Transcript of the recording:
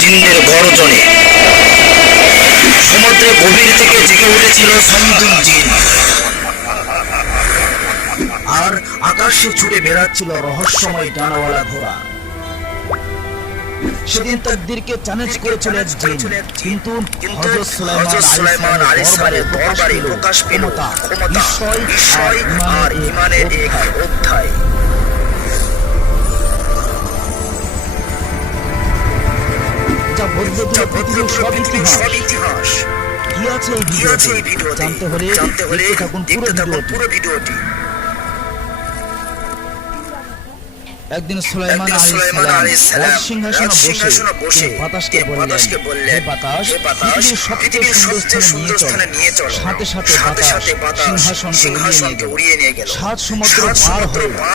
জিনদের গর্জনে সমুদ্রে গভীর থেকে জেগে উঠেছিল সন্দিগ্ধ জিন, আর আকাশে ছুটে বেড়াচ্ছিল রহস্যময় ডানাওয়ালা ঘোড়া। সেদিন তাকদীরকে চ্যালেঞ্জ করেছিল এক জিন, কিন্তু হযরত সুলাইমান আলাইহিস সালামের দরবারে প্রকাশ পেল ক্ষমতা, বিস্ময় আর ঈমানের এক অধ্যায়। যা বদলে দিল পৃথিবীর সব ইতিহাস। কি আছে এই ভিডিওতে জানতে হলে দেখতে থাকুন পুরো ভিডিওটি। একদিন সুলাইমান আলাইহিস সালাম সিংহাসনে বসে বাতাসকে বললেন, হে বাতাস, পৃথিবীর সবচেয়ে সুন্দর স্থানে নিয়ে চলো। সাথে সাথে বাতাস সিংহাসনকে উড়িয়ে নিয়ে গেল। 7 সমুদ্র পার হয়ে